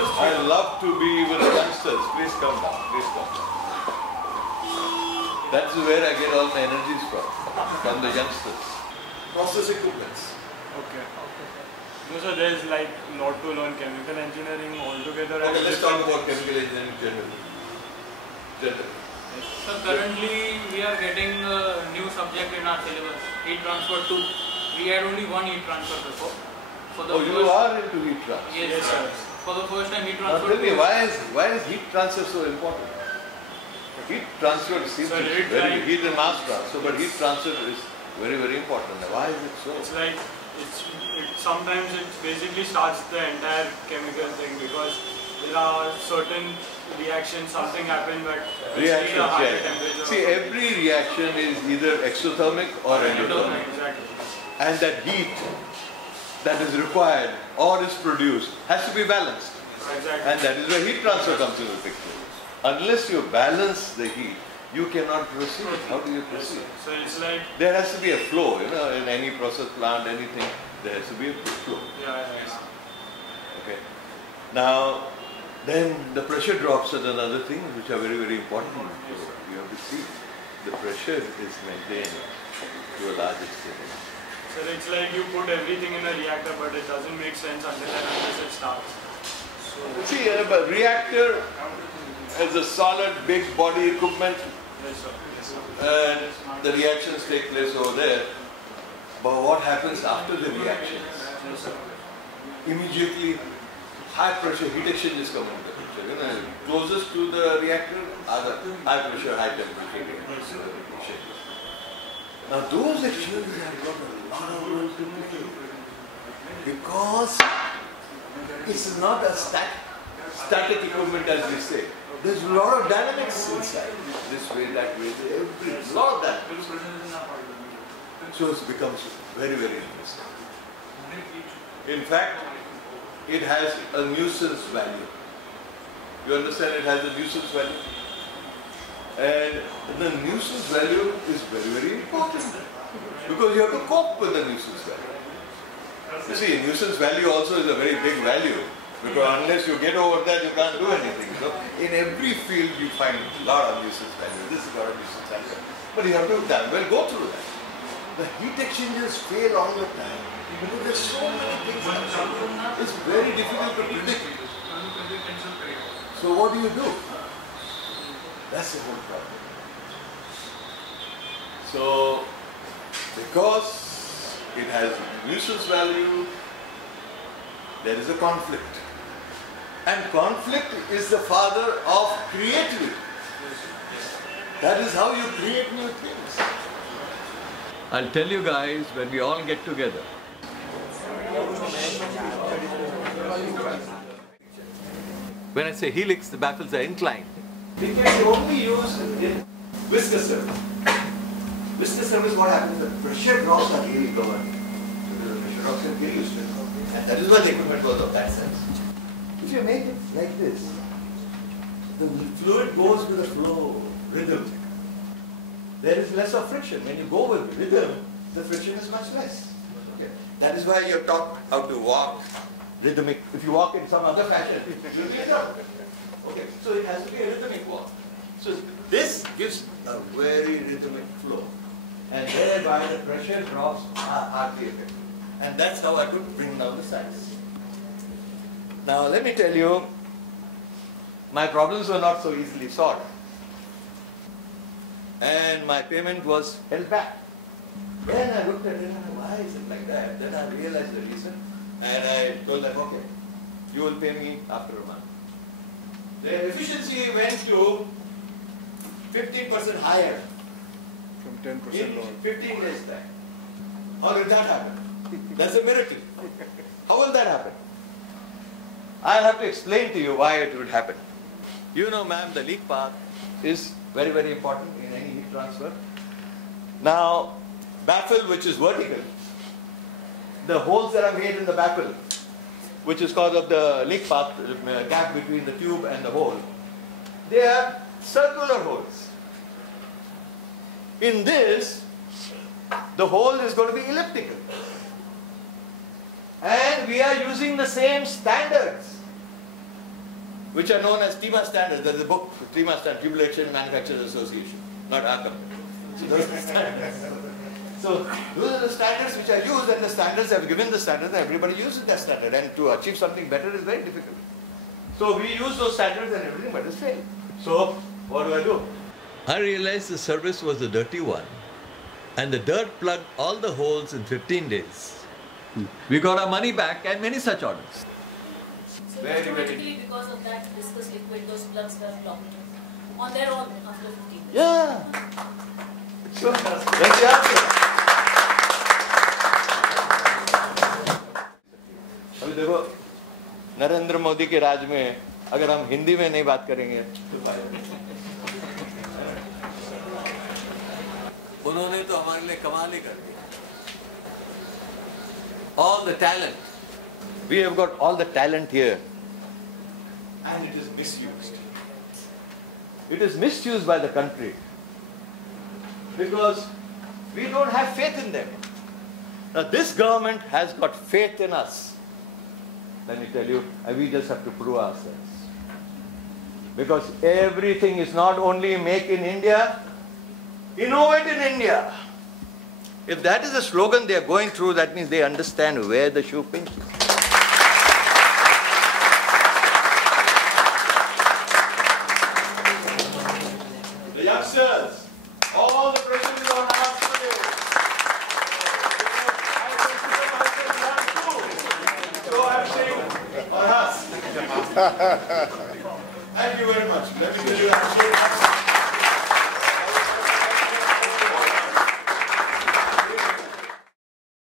I love to be with the youngsters. Please come down. Please come down. That's where I get all my energies from the youngsters. Process equipments. Okay. No, so there is like a lot to learn chemical engineering altogether. Okay, let's talk about chemical engineering generally. So currently we are getting a new subject in our syllabus, heat transfer 2. We had only one heat transfer before. You are into heat transfer? Yes, sir. For the first time heat transfer. Now tell me, why is heat transfer so important? Heat transfer seems to be very heat and mass transfer, but heat transfer is very, very important. Why is it so? It's like, sometimes it basically starts the entire chemical thing because there are certain reactions, something happens but reactions, a higher temperature. See, every reaction is either exothermic or endothermic. Exactly. And that heat that is required or is produced has to be balanced. Exactly. And that is where heat transfer comes into the picture. Unless you balance the heat, you cannot proceed. How do you proceed? So it's like... There has to be a flow, in any process plant, anything, there has to be a flow. Yeah. Okay. Now, then the pressure drops are another thing which are very, very important. So you have to see the pressure is maintained to a large extent. So it's like you put everything in a reactor but it doesn't make sense unless it starts. So see, a reactor is a solid, big body equipment. Yes, sir. And the reactions take place over there. But what happens after the reactions? Yes, sir. Immediately, high pressure heat exchangers come into the picture. Closest to the reactor are the high pressure, high temperature exchangers. Now those exchangers have got a lot of role to play because it's not a static equipment as we say. There's a lot of dynamics inside. This way, that way, a lot of dynamics. So it becomes very, very interesting. In fact, it has a nuisance value. You understand it has a nuisance value? And the nuisance value is very, very important because you have to cope with the nuisance value. You see, nuisance value also is a very big value because unless you get over that, you can't do anything. So in every field, you find a lot of nuisance value. This is a lot of nuisance value. But you have to damn well go through that. The heat exchangers fail all the time because there's so many things happening. It's very difficult to predict. So what do? That's the whole problem. So, because it has nuisance value, there is a conflict. And conflict is the father of creativity. That is how you create new things. I'll tell you guys when we all get together. When I say helix, the baffles are inclined. It can be only used in viscous surface. Viscous surface, what happens? The pressure drops are really lower. Because the pressure drops are very useful. And that is why the equipment goes of that sense. If you make it like this, the fluid goes with the flow rhythm. There is less of friction. When you go with rhythm, the friction is much less. Okay. That is why you are taught how to walk rhythmic. If you walk in some other fashion, you'll be up. Okay, so it has to be a rhythmic walk. So this gives a very rhythmic flow. And thereby the pressure drops are hardly effective. And that's how I could bring down the size. Now let me tell you, my problems were not so easily solved. And my payment was held back. Then I looked at it and why is it like that? Then I realized the reason. And I told them, okay, you will pay me after a month. The efficiency went to 15% higher. From 10% in lower. 15 days time. How did that happen? That's a miracle. How will that happen? I'll have to explain to you why it would happen. You know, ma'am, the leak path is very, very important in any heat transfer. Now, baffle which is vertical, the holes that are made in the baffle, which is cause of the leak path, gap between the tube and the hole, they are circular holes. In this, the hole is going to be elliptical. And we are using the same standards. which are known as TEMA standards. There is a book, TEMA standards, Tube Action Manufacturers Association, not our company. So those are the standards. So those are the standards which are used, and the standards have given the standards, and everybody uses that standard. And to achieve something better is very difficult. So we use those standards and everything, but it's failed. So what do? I realized the service was a dirty one, and the dirt plugged all the holes in 15 days. We got our money back and many such orders. So automatically because of that viscous liquid, those plugs were blocked on their own after 15 days. Yeah. So that's the answer. अभी देखो नरेंद्र मोदी के राज में अगर हम हिंदी में नहीं बात करेंगे तो उन्होंने तो हमारे लिए कमाल ही कर दिया. All the talent. We have got all the talent here. And it is misused. It is misused by the country. Because we don't have faith in them. Now this government has got faith in us. Let me tell you, and we just have to prove ourselves. Because everything is not only make in India, innovate in India. If that is the slogan they are going through, that means they understand where the shoe pinches. The youngsters, all the pressure is on us today. I consider myself young too. So I'm saying on us. Thank you very much. Let me tell you, I'm